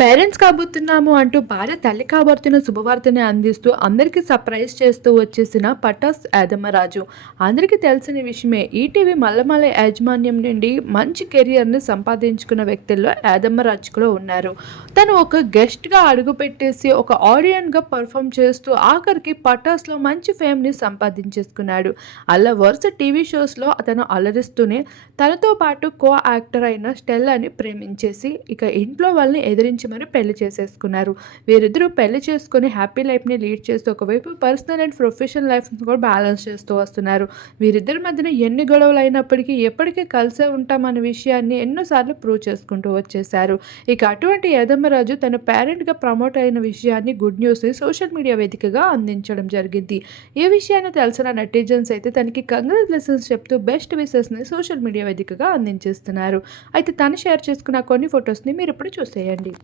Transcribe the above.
Parents కాబోతున్నాము అంటూ భార్య తల్లి కాబోతున్న శుభవార్తని అందిస్తూ అందరికీ సర్ప్రైజ్ చేస్తూ వచ్చేసిన పటాస్ యాదమ్మరాజు. అందరికీ తెలిసిన విషయమే ఈటీవీ మల్లమల్ల యాజమాన్యం నుండి మంచి కెరియర్ని సంపాదించుకున్న వ్యక్తుల్లో యాదమ్మరాజు కూడా ఉన్నారు. తను ఒక గెస్ట్గా అడుగుపెట్టేసి ఒక ఆడియన్గా పర్ఫామ్ చేస్తూ ఆఖరికి పటాస్లో మంచి ఫేమ్ని సంపాదించేసుకున్నాడు. అలా వరుస టీవీ షోస్లో అతను అలరిస్తూనే తనతో పాటు కో యాక్టర్ అయిన స్టెల్లాని ప్రేమించేసి ఇక ఇంట్లో వాళ్ళని ఎదిరించి మరి పెళ్ళి చేసేసుకున్నారు. వీరిద్దరూ పెళ్ళి చేసుకుని హ్యాపీ లైఫ్ని లీడ్ చేస్తూ ఒకవైపు పర్సనల్ అండ్ ప్రొఫెషనల్ లైఫ్ని కూడా బ్యాలెన్స్ చేస్తూ వస్తున్నారు. వీరిద్దరి మధ్యన ఎన్ని గొడవలు అయినప్పటికీ ఎప్పటికీ కలిసే ఉంటామనే విషయాన్ని ఎన్నోసార్లు ప్రూవ్ చేసుకుంటూ వచ్చేశారు. ఇక అటువంటి యదమ్మరాజు తన పేరెంట్గా ప్రమోట్ అయిన విషయాన్ని గుడ్ న్యూస్ని సోషల్ మీడియా వేదికగా అందించడం జరిగింది. ఈ విషయాన్ని తెలిసిన నెటిజన్స్ అయితే తనకి కంగ్రాచులేషన్స్ చెప్తూ బెస్ట్ విషెస్ని సోషల్ మీడియా వేదికగా అందించేస్తున్నారు. అయితే తను షేర్ చేసుకున్న కొన్ని ఫొటోస్ని మీరు ఇప్పుడు చూసేయండి.